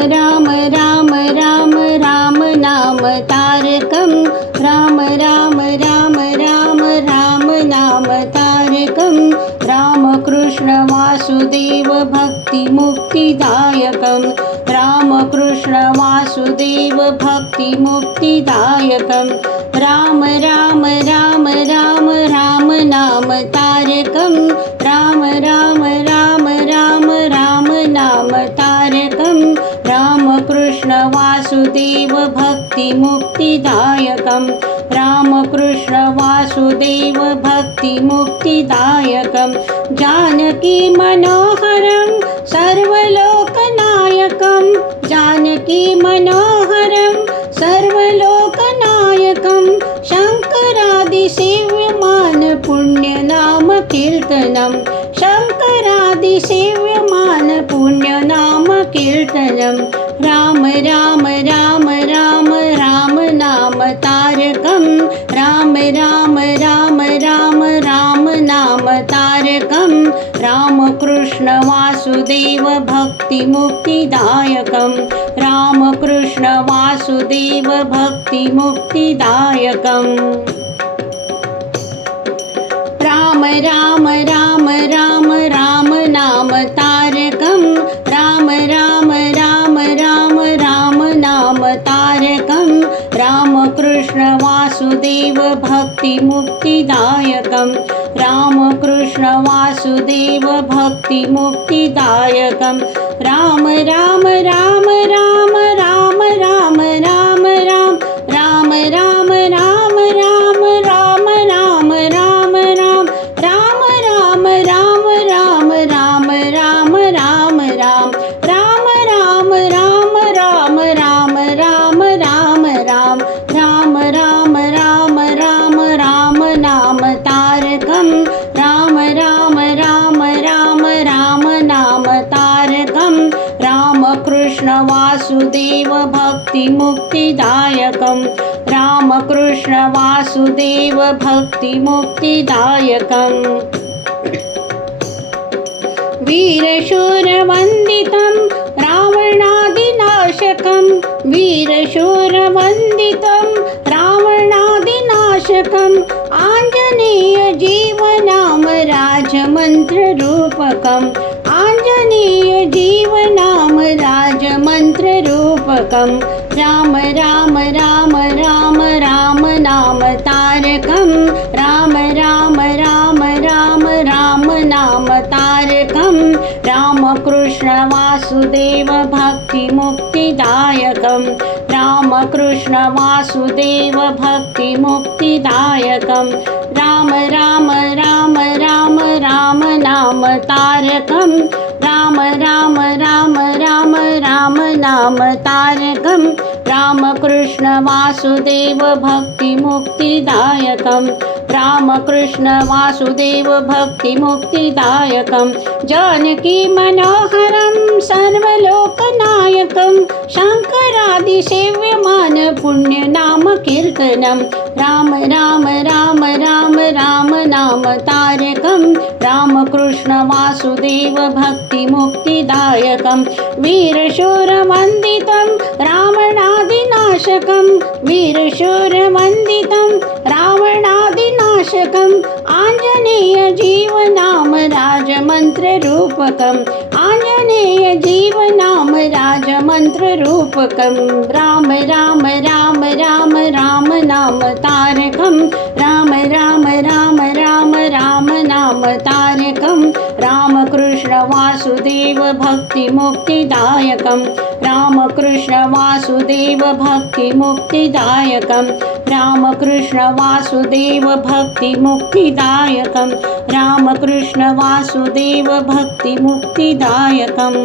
राम राम राम राम नाम तारकं राम राम राम राम राम नाम तारकं रामकृष्ण वासुदेव भक्तिमुक्तिदायकं रामकृष्ण वासुदेव भक्तिमुक्तिदायकं राम राम राम राम राम नाम तारकं राम राम राम देव भक्तिमुक्तिदायकं रामकृष्णवासुदेव भक्तिमुक्तिदायकं जानकीमनोहरं सर्वलोकनायकं सेव्यमान पुण्य नाम शङ्करादिसेव्यमानपुण्यनामकीर्तनं राम राम राम। वासुदेव भक्तिमुक्तिदायकं रामकृष्ण भक्तिमुक्तिदायकम्। राम राम राम राम राम नाम तारकं राम राम राम राम राम नाम तारकं रामकृष्ण वासुदेव भक्ति भक्तिमुक्तिदायकं रामकृष्ण वासुदेव भक्तिमुक्तिदायकं राम राम राम राम राम रामकृष्णवासुदेव भक्तिमुक्तिदायकं रामकृष्णवासुदेव भक्तिमुक्तिदायकम्। वीरशूरवन्दितं रावणादिनाशकं वीरशूरवन्दितं रावणा प्रकाशकम् आञ्जनेयजीवनामराजमन्त्ररूपकम् आञ्जनेयजीवनामराजमन्त्ररूपकं राम राम राम रामकृष्ण वासुदेव भक्तिमुक्तिदायकं रामकृष्ण वासुदेव भक्तिमुक्तिदायकं राम राम राम राम राम, नाम तारकं राम राम राम राम राम, नाम तारकं रामकृष्ण वासुदेव भक्तिमुक्तिदायकं रामकृष्ण वासुदेव भक्ति भक्तिमुक्तिदायकं जानकी मनोहरं सर्वलोकनायकं शङ्करादिसेव्यमान पुण्यनाम कीर्तनं राम राम राम राम राम, नाम तारकं रामकृष्ण वासुदेव भक्तिमुक्तिदायकं वीरशूरवन्दितं रावणादिनाशकं वीरशूरवन्दितं रावणादिनाशकम् आञ्जनेयजीवनाम राजमन्त्ररूपकम्। आञ्जनेयजीवनाम राजमन्त्ररूपकं राम राम राम राम राम नाम तारकं राम राम राम राम राम नाम तारकं रामकृष्ण वासुदेव भक्तिमुक्तिदायकं रामकृष्ण वासुदेव भक्तिमुक्तिदायकं रामकृष्ण वासुदेव भक्तिमुक्तिदायकं रामकृष्ण वासुदेव भक्तिमुक्तिदायकम्